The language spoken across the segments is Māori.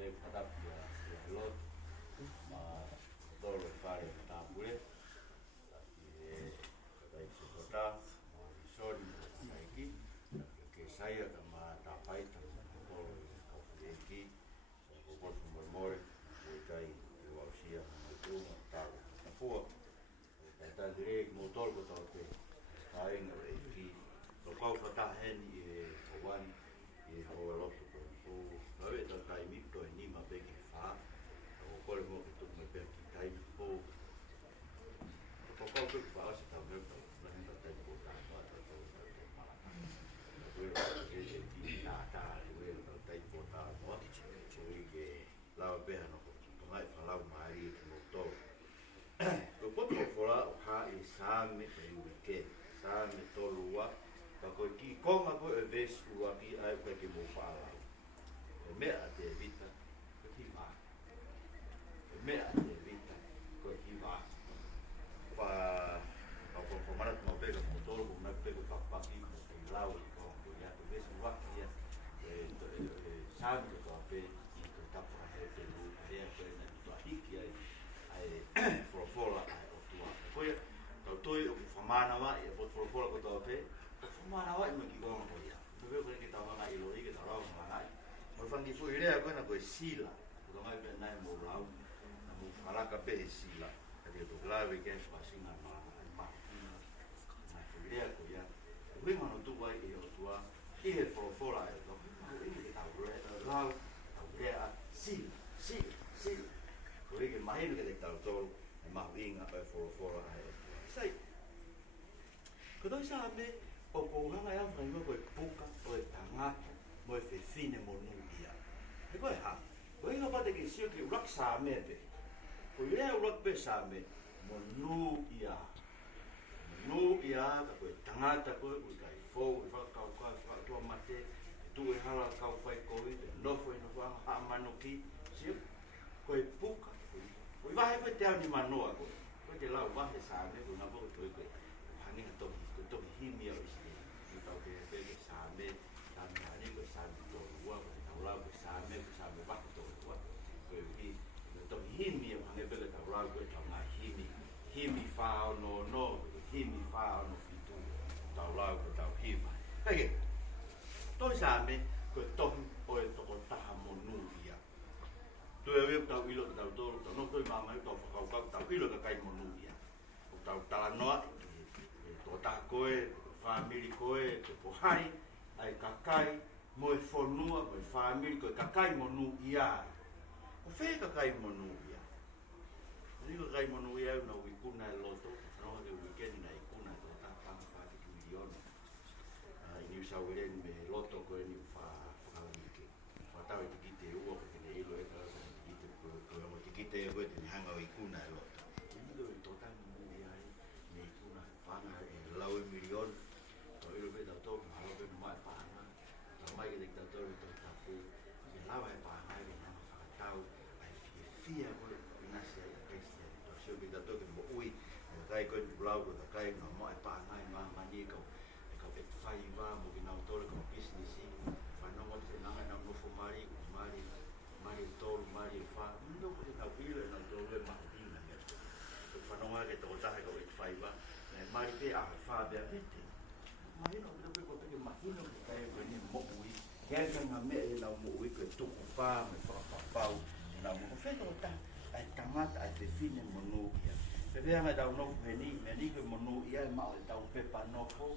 ve katapia ya lot ma dolo fare tapule dai sota ma sori saiki che saya kama tapai kama dolo kafueki ko ko memore dai wausia ma tu ta po ta direk mo tol ko te ai no ki lo kau fata hen o wan e ho lo ko ave ta kai mi to ni ma be ki fa o ko le mo to me be ki kai po ko ko fa sa ta me to la ni ta ko ta ba ta to ta ma ko e ki ta ta e ta ta ko ta mo ko ke la be no ko mai fa la mai mo to ko po fora ha e Saame e weekend Saame tolua pa ko ki konga ko e ves ua ki ai ko ke mo fala e mea te vita ko ki va e mea te vita ko ki va pa ko mara mo pega mo tolo ko me pega pa ki mo te lau ko ya ko ves ua ki ya Saame ko pe i ko tapa he te lu e ko na to hiki ai fora ai o tua ko ya tau toi o whamana wa e pot fora ko tau pe o whamana wa i mo ki gonga ko ia me veo kore ki tau nganga i lo i ke tau rau nganga i mo whangi fui rea koe na koe sila ko ngai pe nai mo lau na mo whalaka pe he sila ka te to klawe ke pa singa ma ma na fui rea ko ia e hui mano tu wai e o tua i he fora e to i ke tau lau tau rea sila ko i ke mahinu ke te tau tolu e mahu inga e fora ai sai ko doi Saame o ko hanga ia fai mo ko puka o e tangata mo e fefine mo nuia e ko e ha ko inga pate ke sio ki urak Saame pe ko ia urak pe Saame mo nuia ka ko e tangata ko e kai fo e fa ka to mate tu e hala ka fai ko e no foi no fa ha manoki sio ko e puka ko i vahe koe te au ni manoa koe ko te lau vahe Saame ko nga poko toi koe hani ka tohi himi au isi ni tau ke peke Saame tami hani koe Saame tō rua ko te tau lau koe Saame vahe tō rua koe ki tohi himi au hange peke tau lau koe tau ngā himi whao no himi whao no fitu tau lau koe tau hima hei toi Saame koe tohi oe toko taha mo nuia tu e weu tau ilo tau tolu tau no toi mama tau whakau tau ilo ka kai monuia o tau talanoa e tō tā koe whamiri koe te pohai ai kakai mo e whonua mo e whamiri koe kakai monuia o whē kakai monuia ni kakai monuia na uikuna e loto whanoha ke weekend na ikuna e tō tā panga whātiki miliona i New South Wales me loto koe ni whakalamike whatau e tikite ua ko kene ilo e kala ko mo tikite e koe tini hanga o ikuna e loto ilo e tōtani mui ai me ikuna whanga e lau e milion ko ilo pe tau tō mahalo pe mai pāna tau mai ke te tau tō tō tapu e lawa e pāna e nama whakatau ai fia koe inasi ai a kesia tō sio ke tau tō ke mo ui e kai koe ni pulau ko ta kai ngā mo e pāna e maha mani kau e whai wā mo ki nau tōre kau business i whanonga te nanga nau nofo mari tolu mari fa ndo ko te tau ilo na tolu e mahina me ko whanonga ke tō tahe kau e whai wā mari pe a fa be a vete mahino ke ko te mahino ke kai ko ni mo ui ke nga me e nau mo ui ko tuku wha me whakapapau e nau mo wheto ta ai tangata ai te fine monu ia pe vea ngai tau nofu he ni me ni ke monu ia e mao e tau pepa nofo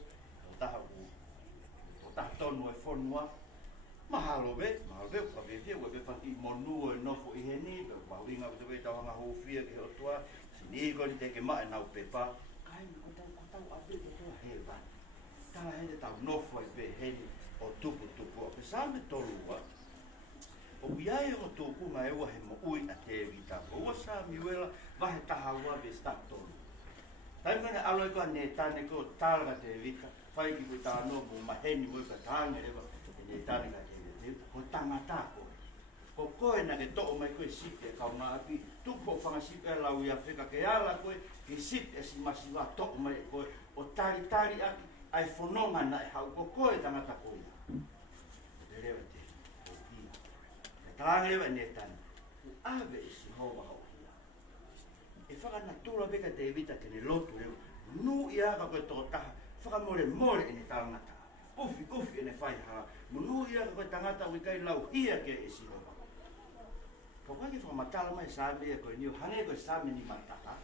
o taha tonu e whonua mahalo be ka vevia ua pepa ki monu e nofo i he ni pe mahuinga o te wei tau hanga hofia ke otua sini ko ni te ke ma e nau pepa kai o tau ape o tua he ba tala he te tau nofo e pe he ni o tupu o pe Saame tolua o iai o tōku mai ua he mo ui a te vita o ua Saame uela vahe taha ua be sta tolu tai mene alo iko ne tane ko tālanga te vita whai ki koe tāno mo maheni mo ika tānge ewa ne tane ka te vita ko tangata ko koe na ke tō mai koe site e kau nā api tupo whanga site e lau ia whika ke ala koe ki site e si masiwa tō mai koe o tari aki ai whanonga na e hau ko koe tangata koe te rewa te o ia Talange wa ne tan. Ave si hova ho. E whakanatura beka te evita ke ne lotu reu. Nu ia ka koe toko taha. Whakamore more e ne tangata. Ufi e ne whaiha. Nu ia ka koe tangata ui kai lau hia ke e si hova. Kau kaki whakamatala mai Saame e koe niu. Hange koe Saame ni mataha.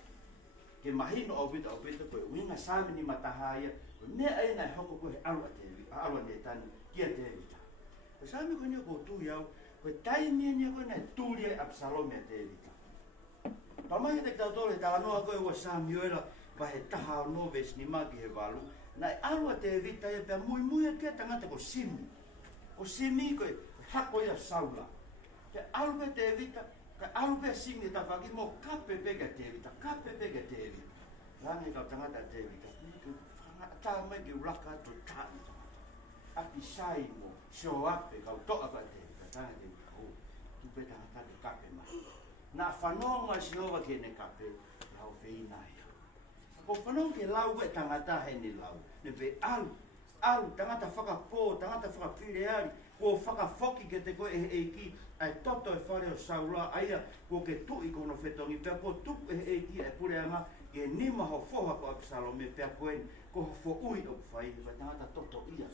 Ke mahino o bita koe uinga Saame ni mataha ia. Koe mea ai nai hoko koe alu a te evita. Alu a ne tani kia te evita. Koe Saame koe niu kou tui au. Koe taimia niu koe nai turi ai Absalome a te evita. Pamai te tau tole tala noa koe ua Samuela pa he taha o noves ni maki he walu. Nai alua te evita ia pia mui kia tangata ko Simi. Ko Simi koe hako ia Saula. Ke alua te evita, ka alua Simi ta whaki mo kape pega te evita, kape pega te evita. Rangi kau tangata te evita. Tā mai ki uraka to tāi. Aki sai mo show up e kau toa ka te evita. Tanga te evita. Tupe tangata te kape mai. Na whanonga si hova ke ne kape, lau whina ia. Ko whanonga ke lau e tangata he ni lau. Ne pe alu, tangata whakapō, tangata whakapireari, ko whakafoki ke te koe e ki, ai toto e whare o saula, aia, ko ke tui kono whetongi, pia ko tupu e ki e pureanga, ke nima ho whoha ko Absalome, pia koe, ko ho ui o whai, ka tangata toto ia.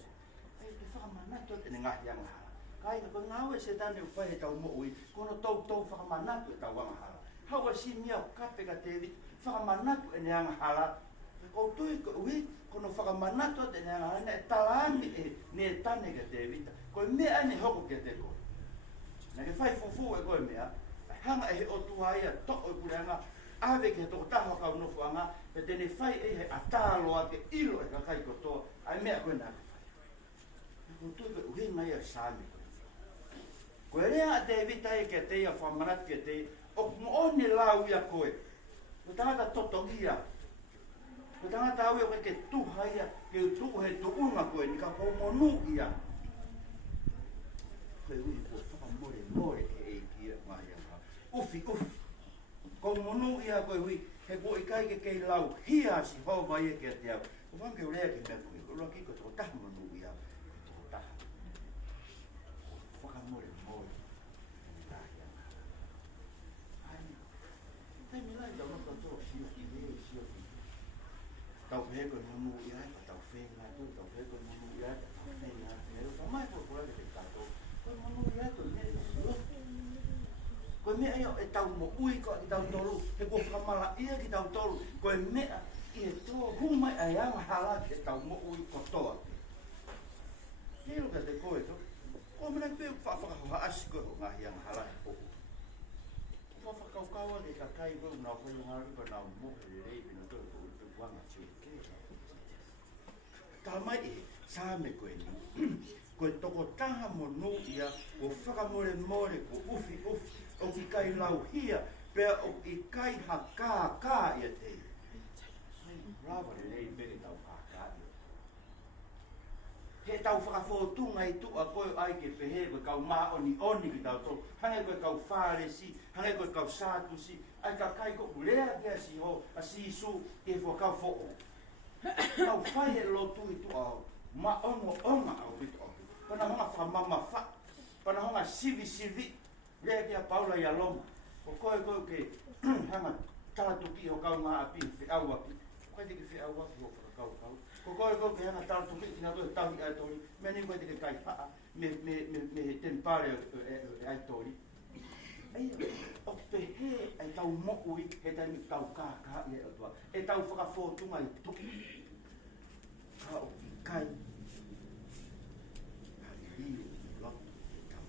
Ai, te whakamanato te ne ngahi anga. Kai ka ngau e se tane o whai he tau mo ui, kono tau whakamanatu e tau angahara. Haua si mia o kape ka te evita, whakamanatu e ne angahara. Kou tui ko ui, kono whakamanatu e ne angahara, ne talaani e ne tane ka te evita. Koe mea ne hoko ke te koe. Na ke whai fufu e koe mea, hanga e he o tuhaia, toko e pureanga, ave ke he toko taho kau nofu anga, pe tene whai e he ataloa ke ilo e ka kai kotoa, ai mea koe nā ke whai. Kou tui ko ui mai a Saame. Koe rea te evita e ke te ia whamarat ke te, o moone lau ia koe. Ko tangata totongia. Ko tangata au ia ke tuha ia, ke tuku he tuunga koe, ni ka kou monu ia. Koe ui ko whakamore ke e kia mai anga. Ufi. Kou monu ia koe ui, he ko i kai ke kei lau hia si hova ia ke te au. Ko whange o rea ke mea koe, ko roa ki ko toko taha monu ia. Toko taha. Whakamore. Tau whee koe munu ia, tau whee ngā tū, tau whee koe munu ia, tau whee ngā tū. Tau mai koe kura te kato, koe munu ia koe mea ia sio. Koe mea ia e tau mo ui koe ki tau tolu, he koe whakamala ia ki tau tolu, koe mea i e tō humai ai anga hala ki tau mo ui kotoa. Kero ka te koe to, koe mena pēu whakawha asi koe ho ngahi anga hala he poku. Koe whakaukaua te kakai koe unau koe ngāri koe nau mohe re rei pina koe koe upe wanga tui. Tā mai e Saame koe ni. Koe toko taha mo nu ia, ko whakamore ko ufi, o ki kai lau hia, pea o i kai ha kā ia te. Rawa re rei pere tau kā ia. He tau whakawhotunga i tua koe ai ke pehe, koe kau maa oni ki tau tō. Hange koe kau whare si, hange koe kau sātu si, ai ka kai ko ulea kia si ho, a si su, e fua kau who'o. Kau whai e lotu i tua au, ma onga au pito au. Pana honga whamama wha, pana honga sivi, lea kia paula i aloma. Ko koe ke hanga talatuki ho kau maa api, whi au api. Koe teki whi au api ho whakakau. Ko koe ke hanga talatuki, tina koe tahi ai tori, me ni koe teki kai haa, me he tenpare ai tori. O pehe ai tau mo'ui, he taimi tau kā i e atua. E tau whakawhotunga i tuki. Ka o ki kai. Hali lotu e tau.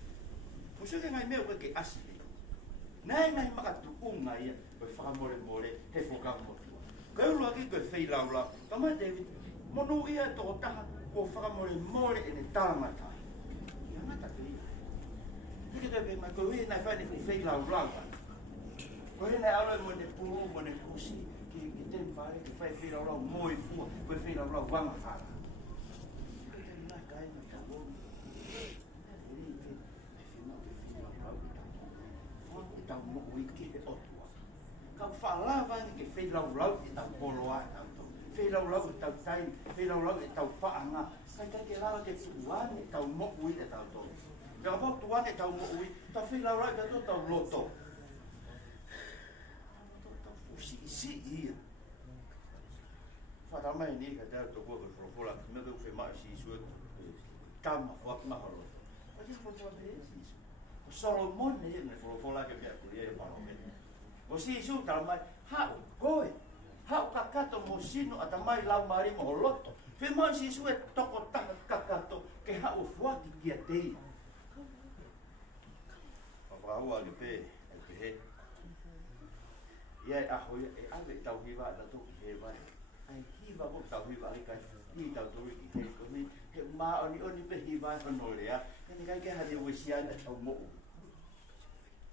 Ko suke ngai mea koe ke asi e. Nai makatu unga ia, koe whakamore, he whakamotua. Koe ulu aki koe wheilaula, ka mai David, monu ia tō taha, ko whakamore e ne tāngata. Ia ngata te ia. Ike te pēmai, koe hui nai whaine koe wheilaula. Koe nai aloi mo ne puru, mo ne kusi, ki ten whae, ki whai wheilaula moi fua, koe wheilaula wanga whara. Ike te nai kai na ka wong. Tau mo ui ki he otua. Kau whaalawa ni ke wheilau i tau poloa e tau tau. Wheilau i tau taimi, wheilau i tau whaanga. Kai kai ke lawa ke tuuani i tau mo ui e tau tau. Ka pa tu ane tau mo ui, ta fila ora ka to tau loto. Si ia. Fa mai ni ka ta to ko ko fola, me ko fe mai si su tama fo ma holo. O ti fo to be si. O Solomon ne ne fola ke me ku ia pa no me. O si su ta mai ha koi. Ha ka kato mo sino ata mai lau mari mo loto. Fe mai si su e toko ta ka kato ke ha o fo ki kia te. Pa ua le pe e pe he. Ia e aho e ave tau hiwa na tuki he vai. Ai hiwa mo tau hiwa ai kai i tau turi ki he komi. He maa oni pe hiwa e whano lea. Hene kai ke hane wisia na tau mo u.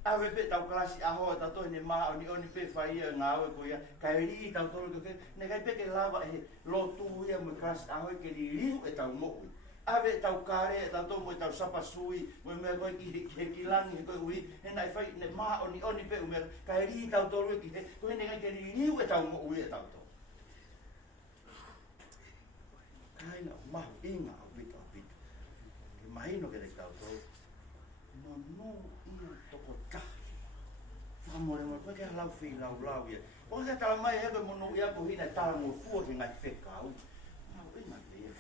Awe pe tau klasi aho a tato hene maa oni pe whai ia ngā awe ko ia. Kai ri tau turi ki he. Ne kai pe ke lava e lotu ia mo klasi aho e ke li riu e tau mo u. Ave tau kare tau to mo tau sapa sui mo me ko ki ki langi ko ui e nai fai ne ma oni pe me ka ri tau to ru ki he ko ne ka ri riu e tau mo ui e tau to kai na ma inga a bit ki mai no ke tau to no ia to ko ta fa mo le mo ko ke lau fi lau ia o ka tala mai e ko mo no ia ko hina tala mo fu ki ngai fe kau ma inga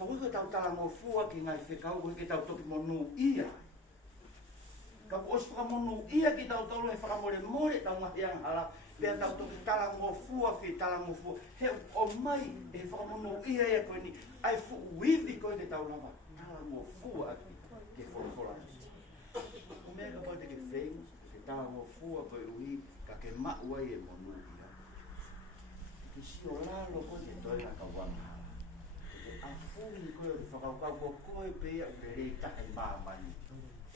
ka wiko tau tala mo fua ki ngai whekau koe ki tau toki monu ia. Ka os whakamonu ia ki tau tolu e whakamore more tau ngahi ang hala. Pea tau toki tala mo fua whi tala mo fua. He o mai e whakamonu ia ia koe ni. Ai fu wiwi koe ki tau lava. Tala mo fua aki ke wholofola. O mea ka pau te ke whengu. Ke tala mo fua koe ui ka ke maua e monu ia. Ke si o lalo koe ke toi na ka wanga. A fumi koe o whakaukau ko koe pēa o le rei tahe māmani.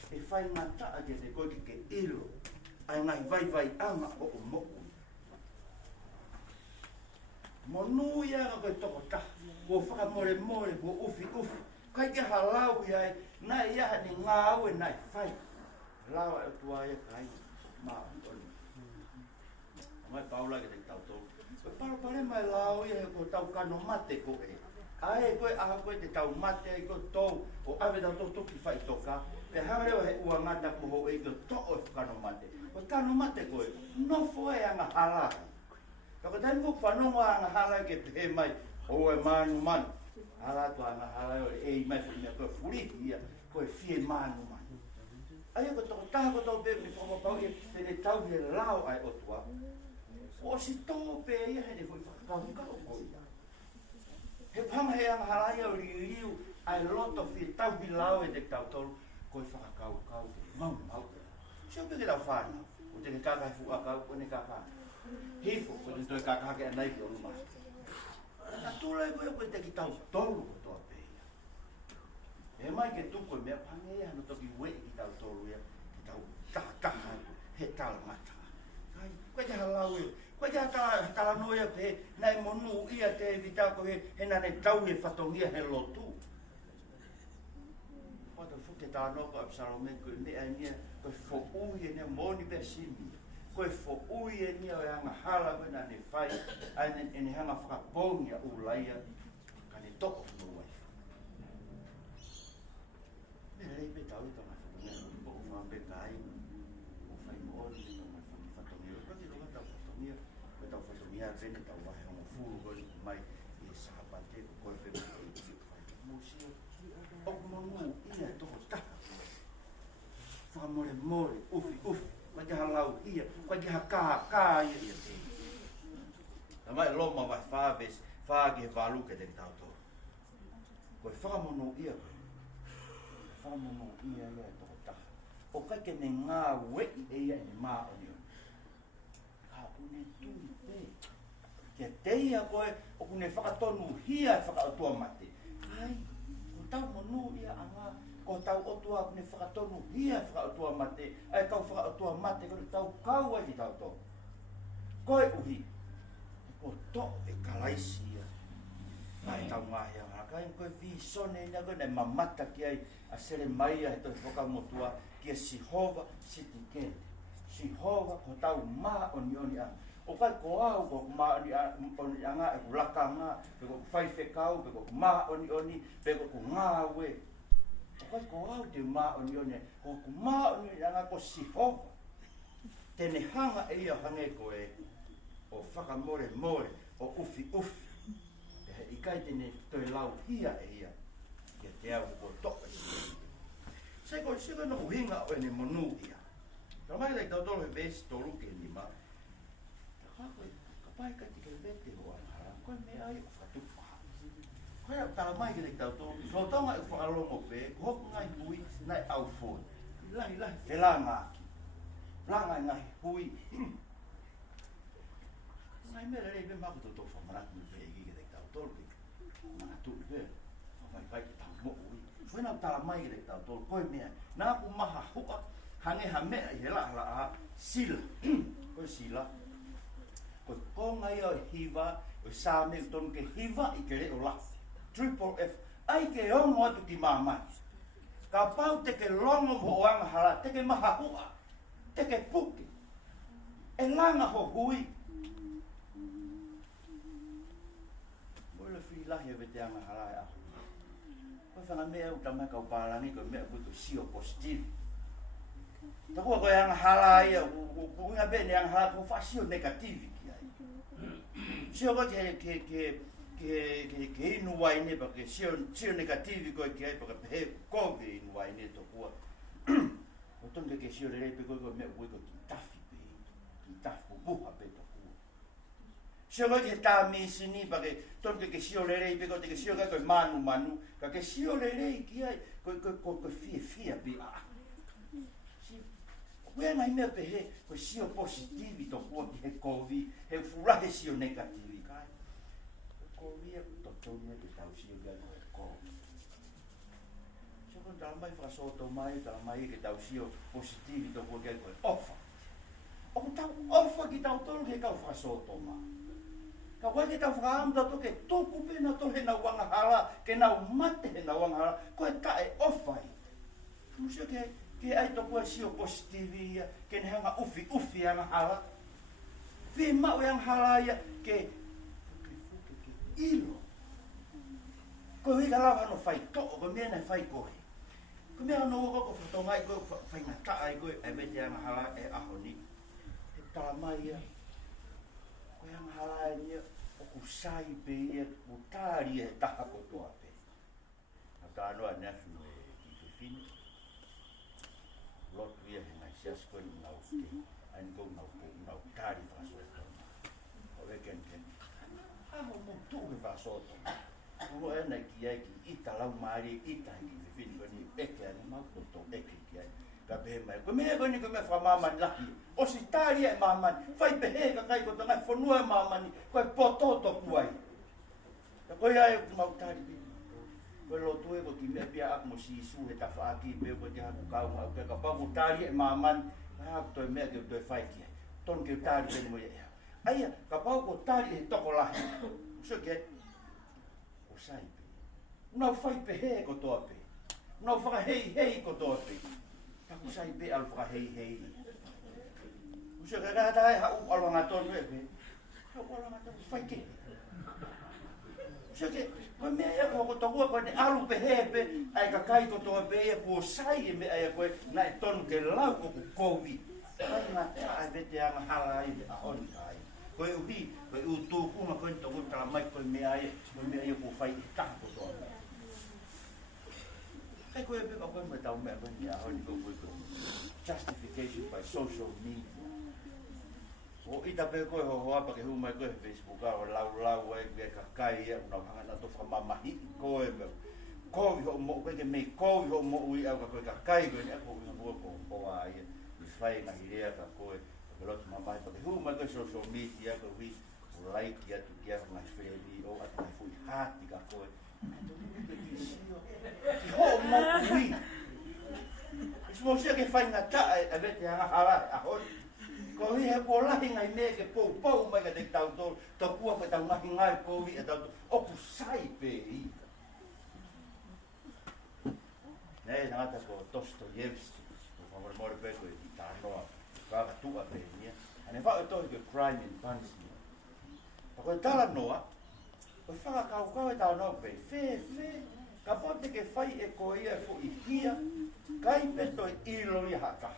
E whai ngā taa ke te koe ki ke ilo. Ai ngai vai anga o o moku. Monu ia nga koe toko taha. Ko whakamore ko ufi. Kai ke halau iai, nai iaha ni ngā aue nai whai. Lawa e tua ia kai māmani. Mai paula ke te tau tō. Koe pare mai lau ia ko tau kano mate ko e. Ai koe aha koe te tau mate ai koe tau o awe tau tō toki whai toka. Pe haureo he ua ngata ko ho e koe tō o whakano mate. Koe kano mate koe, nofo e anga halai. Ka koe taimi koe whanonga anga halai ke pe mai, o e manu manu. Hala tu anga halai o e mai whimea koe furiti ia, koe fie manu manu. Ai koe toko taha koe tau pe me whamapau e te tau he lao ai o tua. O si tō pe ia he ne koe whakakau koe ia. He pama he anga harai au riu ai loto fi tau bilau e te tau tolu koe whakakau mau. Sio pe ke tau whāna, o te ke kakai fuakau, o ne kakai. Hifo, ko te toi kakake anai ki o luma. Na tūlai koe te ki tau tolu ko toa peia. E mai ke tuko mea pange e hana toki ue ki tau tolu ia, ki tau takaha he talamata. Koe te halau e. Koe te tala noia pe, nai monu ia te evitako he nane tau he whatongia he lotu. Koe fuke tala noko Absalome, koe mea nia, koe fo ui e nia moni pe simi. Koe fo ui e nia o hanga hala koe nane whai, ai ne hanga whakapongia ulaia, ka ne toko no wai. Mea rei pe tau i tonga whatongia, o whambe kai, o whai mooni, whatongia, koe te roga tau whatongia, tau whatongia vene tau wahe hongo furu koe mai i sahapate ko koe pe mai i whai musio. O monu ia toko taha. Whakamore ufi, koe te halau ia, koe te haka ia ia te. Na mai loma vai whāwes, whāki he wāluke te tau tō. Koe whakamonu ia koe. Whakamonu ia toko taha. O kai ke ne ngā wei e ia ni maa o nion. Kune tui pe. Kia teia koe, o kune whakatonu hia e whakautua mate. Ai, ko tau monu ia anga, ko tau otua kune whakatonu hia e whakautua mate. Ai kau whakautua mate, ko tau kau ai ki tau tō. Koe uhi, ko to e kalaisia. Ai tau ngahi anga, kai koe vi sone ina koe, nei mamata ki ai a sere maia he toi whakamotua kia Sihova siti kente. Sihova ko tau maa oni a. O kai ko au ko maa oni anga e ku laka ngā, pe ko whai whekau, pe ko maa oni, pe ko ngā we. O koe ko au te maoni one, ko maoni anga ko sihova. Tene hanga e ia hange koe, o whakamore more, o ufi. I kai tene toi lau hia e ia, kia te au ko toka si. Se koe no uhinga o ene monu ia. Ka mai lai tau tolo he vesi toru ke ni ma. Ka koe, ka pai ka tike vete o anhara, koe me ai o whatupa. Koe au tala mai ke lai tau tolo, so tonga e whakalongo pe, ko hoku ngai hui, nai au fōi. Lahi, whelanga aki. Langa ngai hui. Ngai mera rei me mako to whamaratu me pe egi ke lai tau tolo. Nā tū pe, vai ki tau mo ui. Whenau tala mai ke lai tau tolo, koe mea, nā ku maha hua, hange ha mea i he la a sila. Koe sila. Koe konga ia o hiva, o Saame u tonu ke hiva i ke reo la. Triple F. Ai ke ongo atu ki mamai. Ka pau te ke longo mo oanga hala, te ke maha hua, te ke puki. E langa ho hui. Koe le whii lahi e vete anga hala e ahu. Koe whanga mea u tamai kau pālangi, koe mea koe sio positive. Ta kua koe anga hala ia, unga bene anga hala, koe wha sio negativi ki ai. Sio koe ke inu waine, pa ke sio negativi koe ki ai, pa ke pehe koe inu waine to kua. O tonga ke sio rei pe koe mea koe ki tafi pe, ki tafi buha pe to kua. Sio koe ke tā misini, pa ke tonga ke sio rei pe koe, te ke sio koe manu, ka ke sio rei ki ai, koe fia pe a. Koe ngai mea pehe, koe sio positivi to kua ki he kovi, he furahe sio negativi kai. Koe to tonga ke tau sio kai koe kovi. Sio koe tala mai whakasoto mai, tala mai ke tau sio positivi to kua kai koe ofa. O tau ofa ki tau tolu ke kau whakasoto mai. Ka wai ke tau whakaamta to ke toku pena to he na wanga hala, ke nau mate he na wanga hala, koe tae ofai. Musio ke ai to kua sio positivi ia, ke ne hanga ufi anga hala. Whi mau yang hala ia, ke ilo. Koe wika lawa no whai to'o, koe mea nei whai koe. Koe mea no oko whatongai koe, whai ngata ai koe, e mete anga hala e aho ni. He tala mai ia, koe anga hala e nia, oku sai pe ia, o tāri e taha kotoa pe. A tā noa nefu e ki whini. Lot ia he ngai sias koe nau ke, ain kou nau tāri whasoto. O e ken. Aho mo tuu he whasoto. Uro e nei ki ai ki ita lau maari, ita ki whini koe ni eke ane mau koto eke ki ai. Ka pehe mai, koe mea koe ni koe mea whamamani laki. O si tāri e mamani, whai pehe ka kai koe ngai whanua e mamani, koe pototo kuai. Ka koe ai o mau tāri pini. Koe lotu e ko ki mea pia ak mo si isu he ta whaaki peo ko te haku kaunga au ka pangu tāri e mamani, haku toi mea ke toi whai ki ai. Ton ke tāri peni mo ia ea. Aia, ka pau ko tāri e toko lahi. Uso ke, o sai pe. Unau whai pehe ko toa pe. Unau whakahei ko toa pe. Taku sai pe alu whakahei. Uso ke kata hai hau alwanga tonu e pe. Hau alwanga tonu whai ke. Uso ke, koe mea ea ko tohua koe ne alu pehe pe, ai ka kai ko toa pe ea po sai e mea ea koe na e tonu ke lau ko ku kovi. Kai ngā tae vete anga hala ai a honi kai. Koe uhi, koe tūkunga koe tohu tala mai koe mea ea ko whai e taha ko toa mea. Kai koe peka koe me tau mea koe mea honi koe justification by social media. O ita pe koe ho apa ke humai koe Facebook a o lau ai koe kakai ea unau hanga na to whamamahi koe mea. Koe ho mo koe ke mei koe ho mo ui au ka koe kakai koe nea koe mua ko hoa ai e. Whai nga hirea ka koe, ka lotu mamai pa ke humai koe social media koe hui o like atu ki aho ngai whiri o atu ngai fui hati ka koe. Ki ho mo ui. Ismo sia ke whai nga tae a vete hanga hala a hori. Ko hui he po lahi ngai mea ke pou mai ka te tau tolu, ta kua pe tau ngahi ngai ko hui e tau tolu, oku sai pe i. Nei, nangata ko Dostoyevsky, ko whamore pe koe i tā noa, kāka tua pe nia. Ane whao e tohi ke crime and punishment. Pa koe tala noa, koe whaka kau e tā noa pe, Ka pote ke whai e ko ia fu I hia, kai peto I ilo I haka.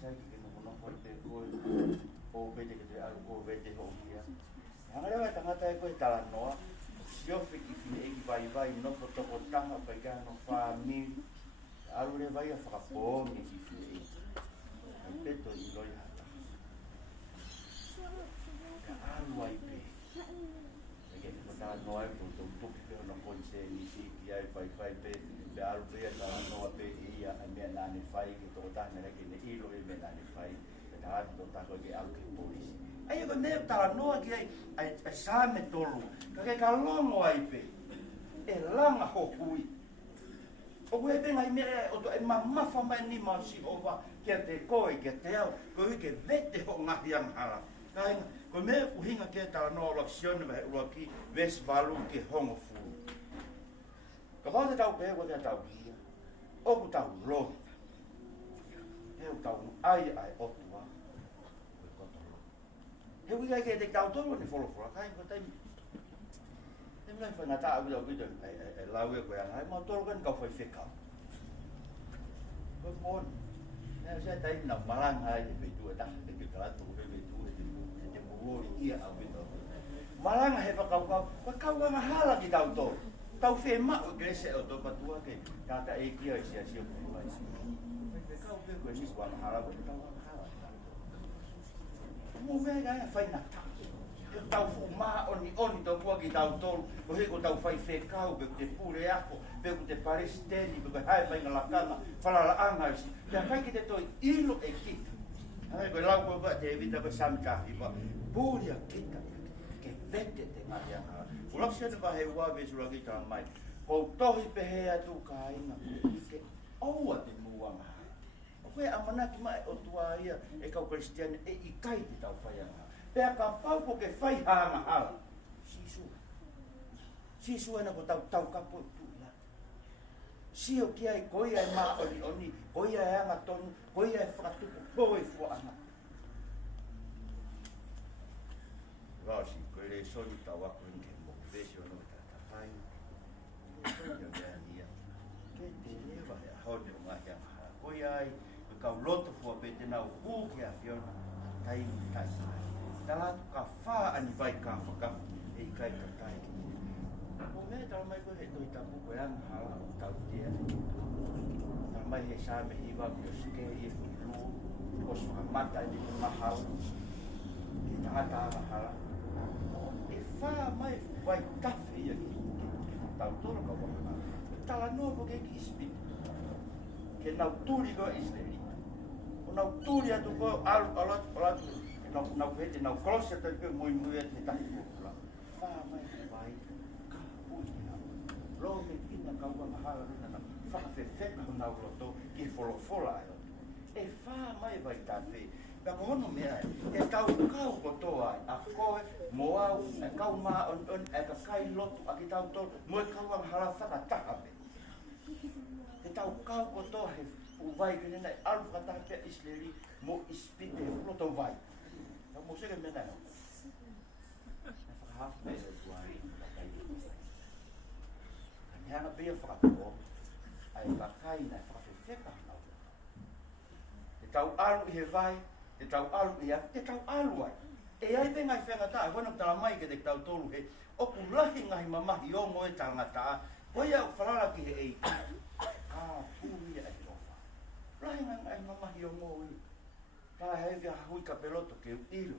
Sai ki no no ko te ko o vete ke te alu ko vete ho ia. Hanga rewa tangata e koe tala noa, siofi ki fine eki vai no ko toko tanga pai ka no whāmi, alu re vai a whakapōngi ki fine eki. Ai peto I loi hata. Ka alu ai pe. Eke ko tala noa e ko tuki pe ona konse ni si ki ai pai pe, pe alu pe a tala noa pe ia ai mea nane whai ki toko tanga reke ne ilo e mea nane whai. Tātu tō tāko ke au ke polisi. Ai ko ne tala noa ki ai Saame tolu. Ka ke ka longo ai pe. E langa ho hui. O koe pe ngai mea o to e mamafa mai ni mau si ova kia te koe kia te au. Ko ke vete ho ngahi ang hala. Ka inga, ko mea kuhinga kia tala noa lo sione mai ua ki ves valu ke hongo furu. Ka pao te tau pe ko te tau hia. O ku tau lohi. Heu tau ai otua. He wika ke te tau toro ni wholofora, kai ko taimi. Te mlai whai ngā tā awi au wido, e lau e koe angai, mau toro kan kau whai whekau. Koe pōni. Nea sea taimi nau maranga ai te peitu e taha, te ke kalatu, he peitu e te murori ia au wido. Maranga he whakau kau, koe kau anga hala ki tau toro. Tau whe mao ke se o tō patua ke tāta e kia i sia sia kuru mai. Whekau pe koe niku anga hala, koe tau anga hala. Mo vega e whai ngā tā. Ke tau fu maa oni tau kua ki tau tolu. Ko he ko tau whai whekau, pe ko te pure ako, pe ko te paresteni, pe ko hae whai ngā lakanga, whalala angaisi. Pea kai ki te toi ilo e kita. Hai koe lau koe te evita koe Saame tahi wa. Pūria kita. Ke vete te ngāti anga. Ulaksia te wahe uawe suraki tā mai. Ko tohi pe hea tu ka inga. Ke oua te muanga. Koe amanaki mai o tua ia e kau Kristiane e I kai te tau whai anga. Pea ka pau po ke whai hanga hala. Sisua. Sisua na ko tau kapo tu ia. Sio ki ai koi ai maa oni, koi ai anga tonu, koi ai whakatupu po e fua anga. Rasi, koe re soni tau ako inke mo vesio no tata whai. Koe ia mea nia. Ke te lewa hea hone o ngahi anga hala. Koi ai kau loto fua pe te nau hūke a whiona taimi taisa. Tā lātu ka whā ani vai ka whakafu e I kai ka tai. Ko mea tala mai koe he toi tapu koe anga hala o tau tia. Tala mai he Saame hiwa ki o sike I e kui lū. Kos whakamata I te mahau. Ki tangata anga hala. E whā mai vai tawhi ia ki tau toro ka waka. Tala noa ko ke ki ispiti. Ke nau turi koe Israeli. Nau turi atu ko alatu nau pete nau krosia te pe moi te tahi kukula. Wha mai vai ka pui ha. Lo me kina ka ua hala runa na whakawhewheka ho nau roto ki wholofola e roto. E wha mai vai tā whi. Ka kohono mea e kau ko toa a koe mo au e kau maa on e ka kai lotu a ki tau tolu mo e kau hala whakataka pe. E tau kau ko toa he o vai que nem algo que tá até Israeli mo espírito loto vai então você que me dá não half mês do ano a minha na bem fraco aí vai cair na fraco seca não então algo que vai então algo e então algo e aí vem aí fega tá quando tá mais que de tal tolo he o kulahi ngai mama yo mo e tangata foi a falar que ei puia Lai ai mamahi o ngoi. Ka hei a hui ka peloto ke ilo.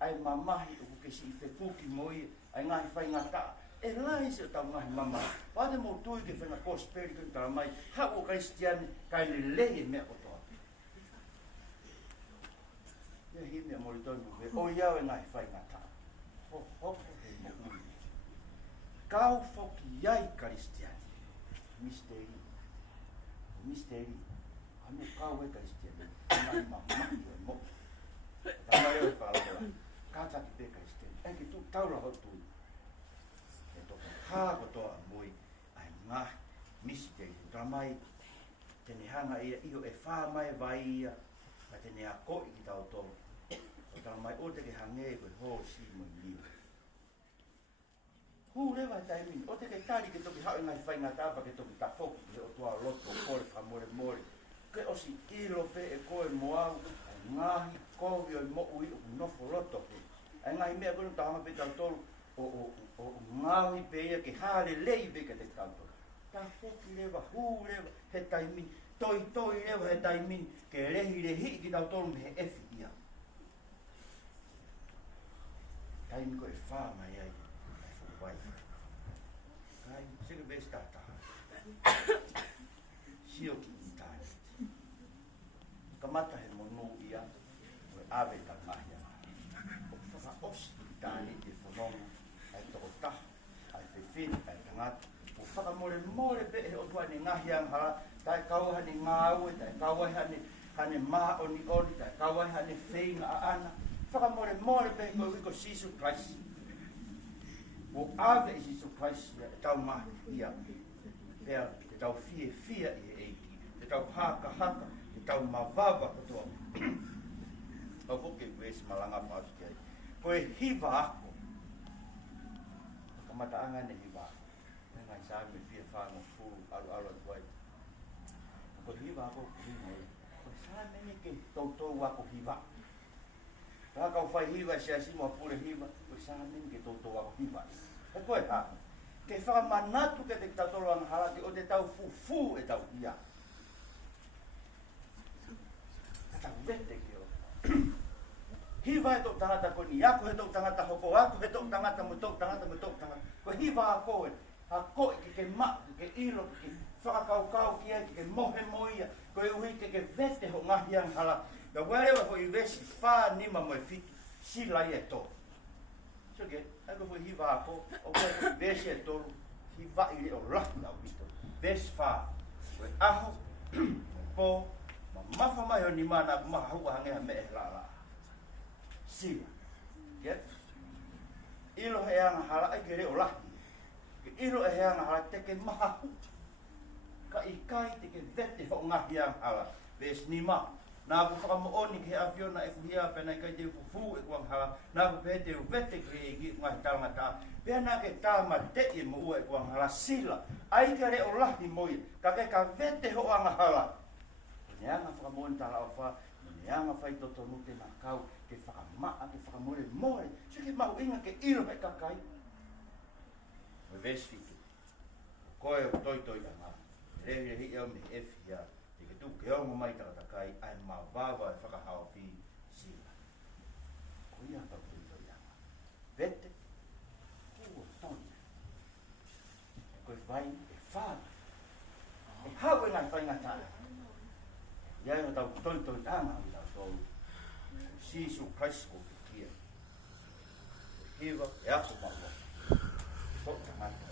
Ai mamahi o ke si whepuki moi. Ai ngahi whai ngata. E lai se o tau ngahi mamahi. Pate mo tui ke whenga kosperi ke tala mai. Hako Kristiane kai le lehe mea kotoa. Ia hi mea mori tonu. O iau e ngahi whai ngata. Ho hoko he mo ui. Kau whoki iai Kristiane. Misteri. Misteri. Anu kau e Kristiane, mai mamahi o mo. Tamai o whalakola, kāta ki pe Kristiane, e ki tu taura ho tui. E toka hāko toa mui, ai ngā misteri, tamai tene hanga ia iho e whā mai vai ia, ma tene a koi ki tau tō. O tamai o te ke hange koe ho si mo niu. Lewa taimini, o te kei tari ke toki hao ngai whainga tāpa ke toki ta foku ke o tua loto kore whamore more. Ke osi ilo pe e koe moau, ngahi kovi o mo ui o nofo loto pe. Ai ngai mea kono tahanga pe tau tolu o ngahi pe ia ke hale lei pe ke te tautoka. Ta foki lewa, lewa, he taimini, toi lewa he taimini, ke rehi ki tau tolu me he efi ia. Taimini koe whāma iai. Kai, sika besi tātaha. Sio ki i tāne. Kamata he monu ia, koe awe ta ngahia. O whaka osi i tāne te whanonga, ai toko taha, ai te whina, ai tangata. O whaka more pe he o tua ni ngahia ngahara, tai kaua hane ngāue, tai kaua hane maa oni, tai kaua hane whinga a ana. Whaka more pe he koe wiko Sisu Christ. O ave i Jesu Christ e tau mahi ia, pea te tau fie i eiki, te tau haka, te tau mawava katoa. Au hoke wesi malanga pāsu ki ai. Koe hiva ako. Kamata angane hiva ako. Ngai Saame fie whango furu alu tuai. Koe hiva ako hiva e. Koe Saame ni ke tautou ako hiva. Ka kau whai hiva se asimo pure hiva, koe Saame ni ke tautou ako hiva. E koe ha, ke whakamanatu ke te tatoro ang halati o te tau fufu e tau ia. Ka tau vete ki o. Hiva e tō tangata ko ni ako, he tō tangata hoko ako, he tō tangata mo tō tangata. Ko hiva a koe, a koe ki ke maku, ke ilo, ki whakakau ki ai, ki ke mohe moia, ko e uhi ke vete ho ngahi ang hala. Ka warewa ho i vesi wha nima mo e whiki, sila i e tō. So ke, ai ko hiva ako, o koe vesi e tolu, hiva i o laki au hito. Vesi wha, koe aho, po, ma mawha mai o ni mana, maha hua hangeha me e la. Sila. Ke? Ilo he anga hala, ai ke reo laki. Ke ilo he anga hala, te ke maha hu. Ka i kai te ke vete ho ngahi anga hala, vesi ni ma. Nā ku whakamooni ki he awhiona e kuhia pena i kai te ufufu e kuang hala, nā ku pehe te uvete ki e ki ngahi taungata, pēr nā ke tāma te i mo ua e kuang hala sila, ai ka reo lahi moi, ka ke ka vete ho anga hala. Neanga whakamooni tala o wha, neanga whai toto nute nā kau, ke whakamaa, ke whakamore more, so ke mahu inga ke ilo he kakai. Me vesfiki, koe o toi anga, rehi eo me efia, ke ongo mai takatai, ai mawawa e whakahao pi sila. Ko ia tau tui anga. Vete, kua tone. E koe vai e whāna. E hau e ngai whainga tāna. Ia e tau toi anga i tau tolu. Sisu Christ ko ki kia. Hiva e ako maua. Kota ngata.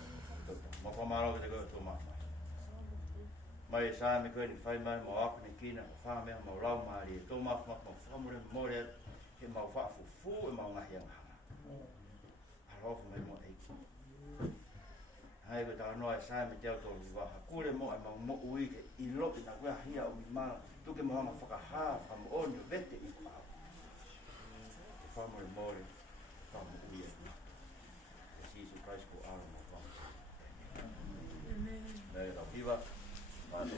Moko marau te koe tō mawai. Mai Saame koe ni whai mai, mau aku ni kina, mau whamea, mau lau maari, e tō mawha, mau whamure, more, he mau whaafufu, e mau ngahi anga hanga. Harofu mai mo eiki. Hai koe tā noa e Saame te autoru ki waha, kure mo e mau mo ui ke i lopi na kua hia o mi mana, tuke mo hanga whakaha, whamuoni, vete i kua. E whamure more, whamu ui e kua. E Jesu Christ ko ara mo whamu. Amen. Nei, rau piwa. Palu.